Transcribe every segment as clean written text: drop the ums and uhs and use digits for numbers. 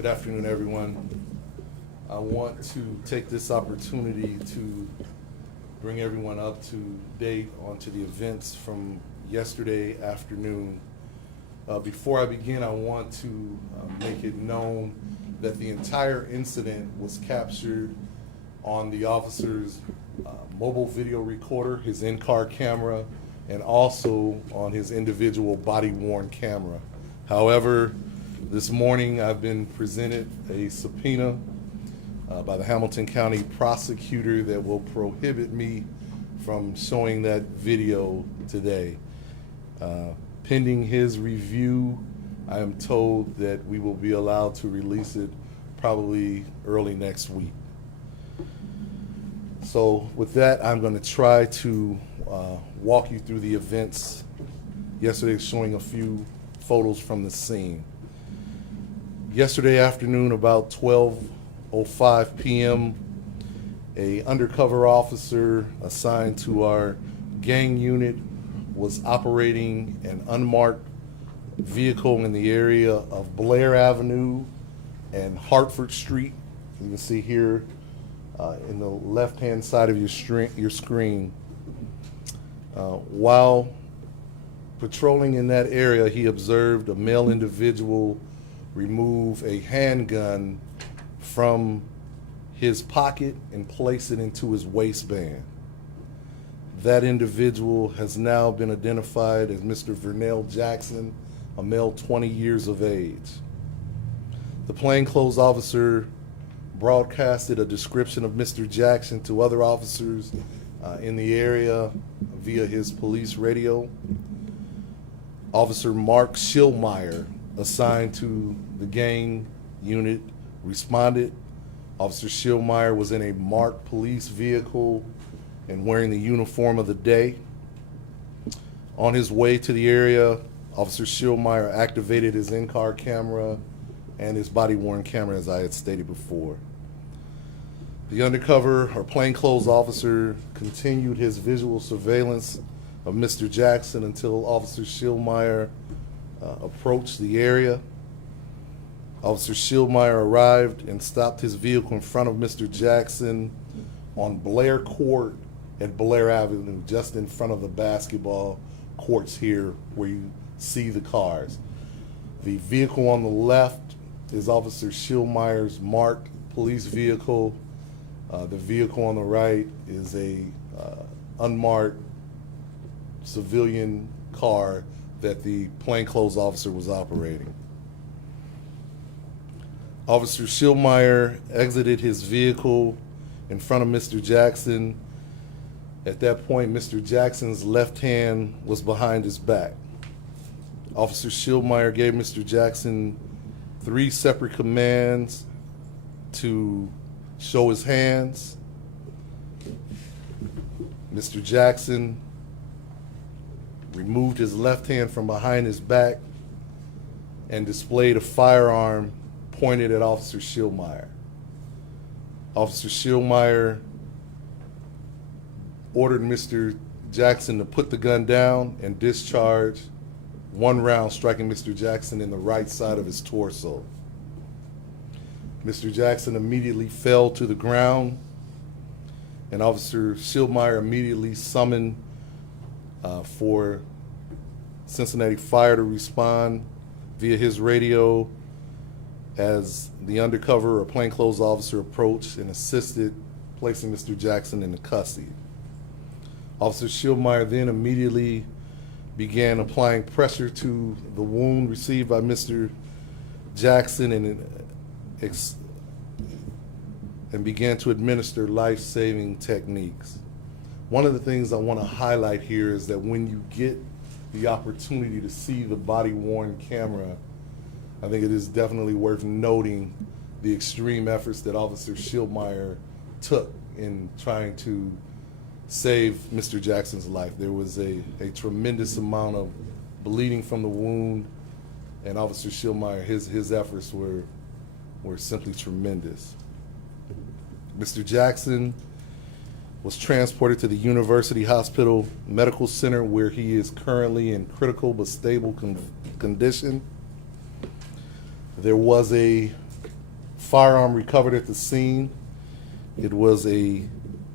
Good afternoon, everyone. I want to take this opportunity to bring everyone up to date onto the events from yesterday afternoon. Before I begin, I want to make it known that the entire incident was captured on the officer's mobile video recorder, his in-car camera, and also on his individual body-worn camera. However, this morning I've been presented a subpoena by the Hamilton County prosecutor that will prohibit me from showing that video today. Pending his review, I am told that we will be allowed to release it probably early next week. So with that, I'm going to try to walk you through the events yesterday, showing a few photos from the scene. Yesterday afternoon, about 12:05 p.m., an undercover officer assigned to our gang unit was operating an unmarked vehicle in the area of Blair Avenue and Hartford Street. You can see here in the left-hand side of your screen. While patrolling in that area, he observed a male individual remove a handgun from his pocket and place it into his waistband. That individual has now been identified as Mr. Vernell Jackson, a male 20 years of age. The plainclothes officer broadcasted a description of Mr. Jackson to other officers in the area via his police radio. Officer Mark Schillmeyer, assigned to the gang unit, responded. Officer Schillmeyer was in a marked police vehicle and wearing the uniform of the day. On his way to the area, Officer Schillmeyer activated his in-car camera and his body-worn camera, as I had stated before. The undercover or plainclothes officer continued his visual surveillance of Mr. Jackson until Officer Schillmeyer approached the area. Officer Schillmeyer arrived and stopped his vehicle in front of Mr. Jackson on Blair Court at Blair Avenue, just in front of the basketball courts here where you see the cars. The vehicle on the left is Officer Schillmeyer's marked police vehicle. The vehicle on the right is a unmarked civilian car that the plainclothes officer was operating. Officer Schillmeyer exited his vehicle in front of Mr. Jackson. At that point, Mr. Jackson's left hand was behind his back. Officer Schillmeyer gave Mr. Jackson 3 separate commands to show his hands. Mr. Jackson removed his left hand from behind his back and displayed a firearm pointed at Officer Schillmeyer. Officer Schillmeyer ordered Mr. Jackson to put the gun down and discharge 1 round, striking Mr. Jackson in the right side of his torso. Mr. Jackson immediately fell to the ground, and Officer Schillmeyer immediately summoned for Cincinnati Fire to respond via his radio as the undercover or plainclothes officer approached and assisted placing Mr. Jackson into custody. Officer Schillmeyer then immediately began applying pressure to the wound received by Mr. Jackson and began to administer life-saving techniques. One of the things I want to highlight here is that when you get the opportunity to see the body-worn camera, I think it is definitely worth noting the extreme efforts that Officer Schillmeyer took in trying to save Mr. Jackson's life. There was a tremendous amount of bleeding from the wound, and Officer Schillmeyer, his efforts were simply tremendous. Mr. Jackson was transported to the University Hospital Medical Center, where he is currently in critical but stable condition. There was a firearm recovered at the scene. It was a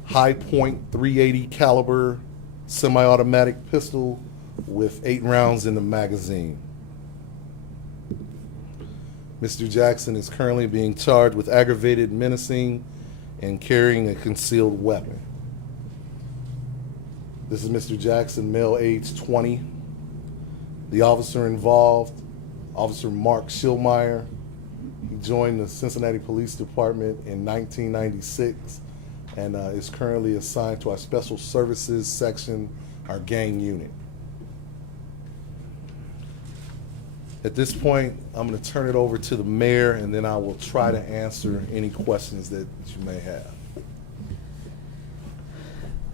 high point .380 caliber semi-automatic pistol with 8 rounds in the magazine. Mr. Jackson is currently being charged with aggravated menacing and carrying a concealed weapon. This is Mr. Jackson, male, age 20. The officer involved, Officer Mark Schillmeyer. He joined the Cincinnati Police Department in 1996 and is currently assigned to our Special Services section, our gang unit. At this point, I'm going to turn it over to the mayor, and then I will try to answer any questions that you may have.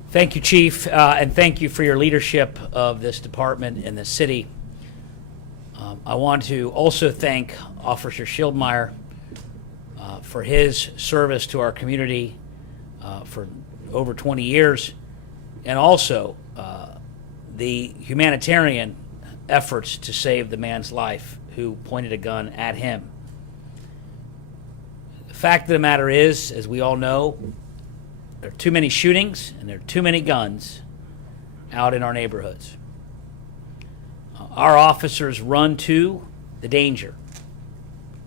Thank you, Chief, and thank you for your leadership of this department and the city. I want to also thank Officer Schildmeyer for his service to our community for over 20 years, and also the humanitarian efforts to save the man's life who pointed a gun at him. The fact of the matter is, as we all know, there are too many shootings and there are too many guns out in our neighborhoods. Our officers run to the danger.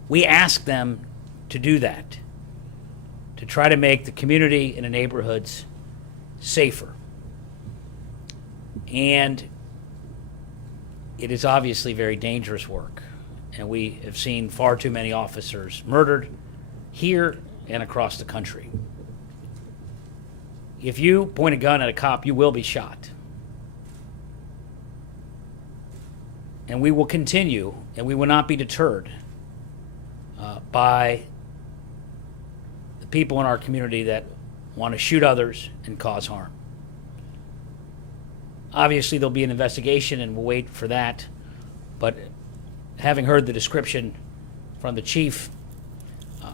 We ask them to do that, to try to make the community and the neighborhoods safer. And it is obviously very dangerous work, and we have seen far too many officers murdered here and across the country. If you point a gun at a cop, you will be shot. And we will continue, and we will not be deterred by the people in our community that want to shoot others and cause harm. Obviously, there'll be an investigation, and we'll wait for that. But having heard the description from the chief,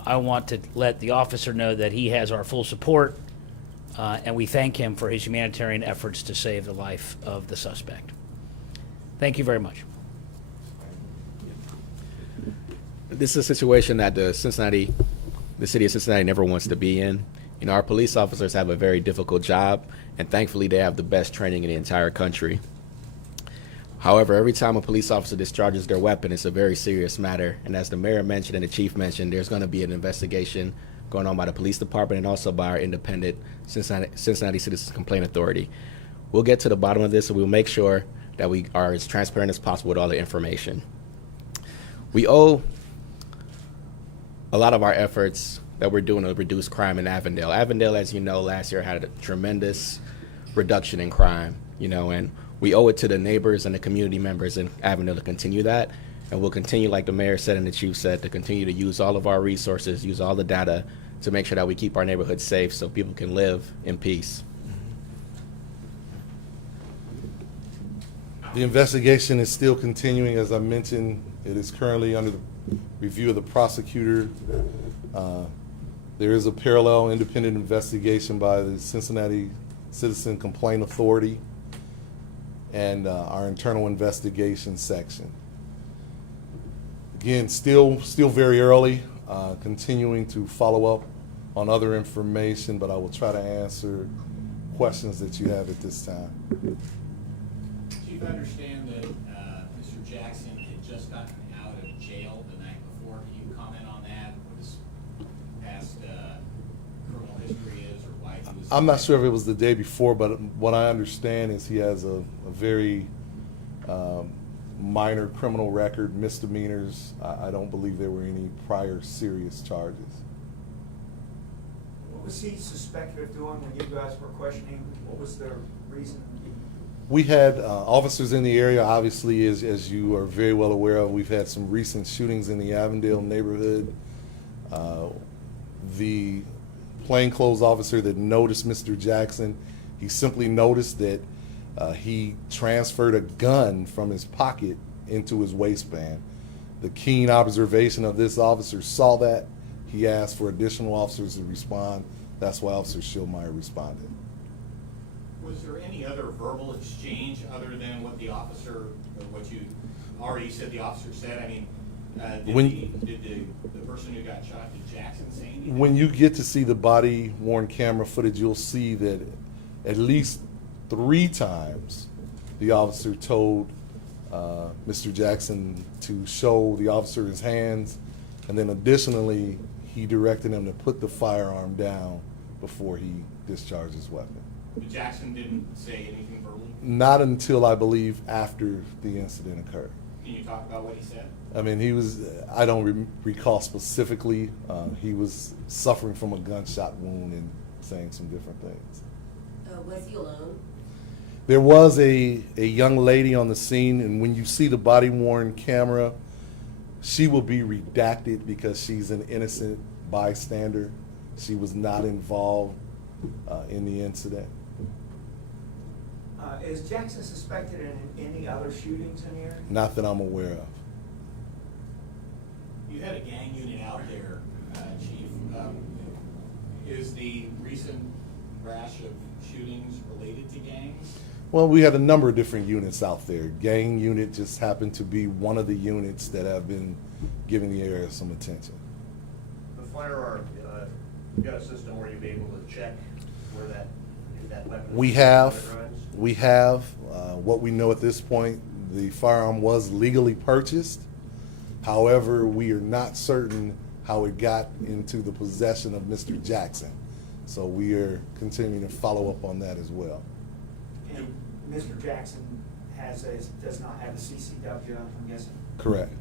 I want to let the officer know that he has our full support, and we thank him for his humanitarian efforts to save the life of the suspect. Thank you very much. This is a situation that the city of Cincinnati never wants to be in. You know, our police officers have a very difficult job, and thankfully they have the best training in the entire country. However, every time a police officer discharges their weapon, it's a very serious matter. And as the mayor mentioned and the chief mentioned, there's going to be an investigation going on by the police department and also by our independent Cincinnati Citizens Complaint Authority. We'll get to the bottom of this, and we'll make sure that we are as transparent as possible with all the information. We owe a lot of our efforts that we're doing to reduce crime in Avondale. Avondale, as you know, last year had a tremendous reduction in crime, you know, and we owe it to the neighbors and the community members in Avondale to continue that. And we'll continue, like the mayor said and the chief said, to continue to use all of our resources, use all the data to make sure that we keep our neighborhoods safe so people can live in peace. The investigation is still continuing. As I mentioned, it is currently under the review of the prosecutor. There is a parallel independent investigation by the Cincinnati Citizen Complaint Authority and our internal investigation section. Again, still very early, continuing to follow up on other information, but I will try to answer questions that you have at this time. Chief, I understand that Mr. Jackson had just gotten out of jail the night before. Can you comment on that? What his past criminal history is, or why he was... I'm not sure if it was the day before, but what I understand is he has a very minor criminal record, misdemeanors. I don't believe there were any prior serious charges. What was he suspected of doing when you guys were questioning? What was the reason? We had officers in the area, obviously, as you are very well aware of. We've had some recent shootings in the Avondale neighborhood. The plainclothes officer that noticed Mr. Jackson, he simply noticed that he transferred a gun from his pocket into his waistband. The keen observation of this officer saw that. He asked for additional officers to respond. That's why Officer Schillmeyer responded. Was there any other verbal exchange other than what the officer, or what you already said the officer said? I mean, Did the person who got shot, did Jackson say anything? When you get to see the body-worn camera footage, you'll see that at least 3 times the officer told Mr. Jackson to show the officer his hands, and then additionally, he directed him to put the firearm down before he discharged his weapon. But Jackson didn't say anything verbally? Not until, I believe, after the incident occurred. Can you talk about what he said? I mean, I don't recall specifically, he was suffering from a gunshot wound and saying some different things. Was he alone? There was a young lady on the scene, and when you see the body-worn camera, she will be redacted because she's an innocent bystander. She was not involved in the incident. Is Jackson suspected in any other shootings in the area? Not that I'm aware of. You had a gang unit out there, Chief. Is the recent rash of shootings related to gangs? Well, we had a number of different units out there. Gang unit just happened to be one of the units that have been giving the area some attention. The firearm, you got a system where you'll be able to check where that weapon is? We have. What we know at this point, the firearm was legally purchased. However, we are not certain how it got into the possession of Mr. Jackson. So we are continuing to follow up on that as well. And Mr. Jackson does not have a CCW, I'm guessing? Correct.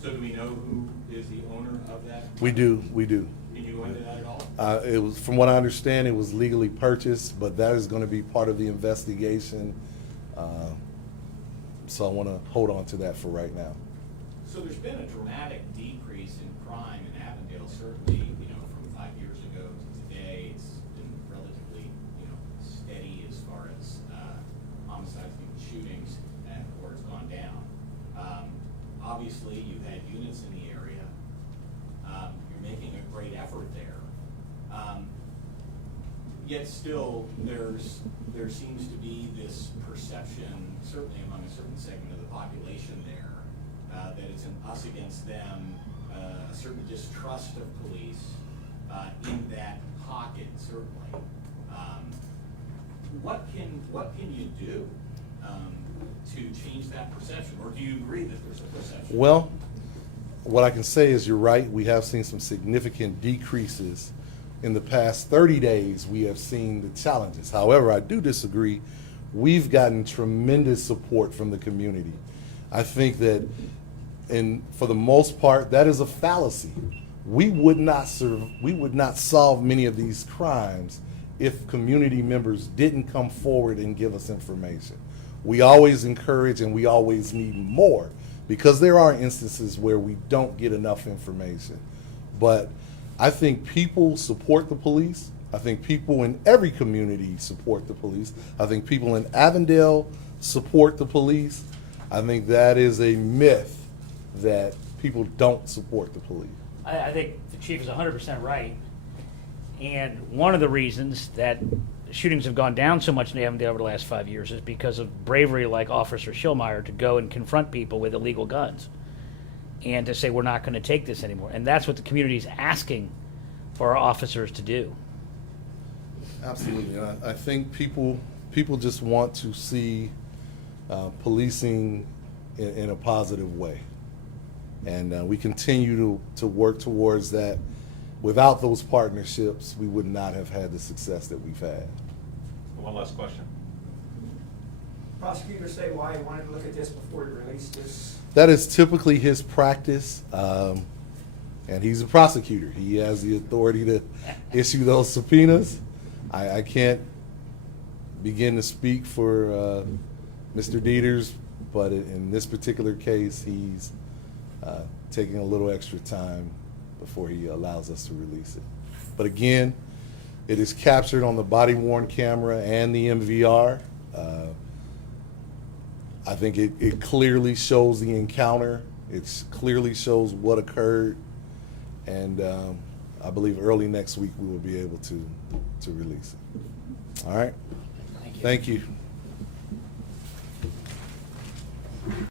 So do we know who is the owner of that? We do. Can you go into that at all? It was, from what I understand, it was legally purchased, but that is going to be part of the investigation. So I want to hold on to that for right now. So there's been a dramatic decrease in crime in Avondale, certainly, from 5 years ago to today. It's been relatively, steady as far as homicides and shootings, or it's gone down. Obviously, you've had units in the area. You're making a great effort there. Yet still, there seems to be this perception, certainly among a certain segment of the population there, that it's an us against them, a certain distrust of police in that pocket, certainly. What can you do to change that perception, or do you agree that there's a perception? Well, what I can say is you're right. We have seen some significant decreases. In the past 30 days, we have seen the challenges. However, I do disagree. We've gotten tremendous support from the community. I think that, for the most part, that is a fallacy. We would not solve many of these crimes if community members didn't come forward and give us information. We always encourage and we always need more, because there are instances where we don't get enough information. But I think people support the police. I think people in every community support the police. I think people in Avondale support the police. I think that is a myth that people don't support the police. I think the chief is 100% right. And one of the reasons that shootings have gone down so much in Avondale over the last 5 years is because of bravery like Officer Schillmeyer to go and confront people with illegal guns and to say, we're not going to take this anymore. And that's what the community is asking for our officers to do. Absolutely. And I think people just want to see policing in a positive way. And we continue to work towards that. Without those partnerships, we would not have had the success that we've had. One last question. Prosecutors say why he wanted to look at this before he released this. That is typically his practice, and he's a prosecutor. He has the authority to issue those subpoenas. I can't begin to speak for Mr. Dieters, but in this particular case, he's taking a little extra time before he allows us to release it. But again, it is captured on the body-worn camera and the MVR. I think it clearly shows the encounter. It clearly shows what occurred. And I believe early next week we will be able to release it. All right? Thank you. Thank you.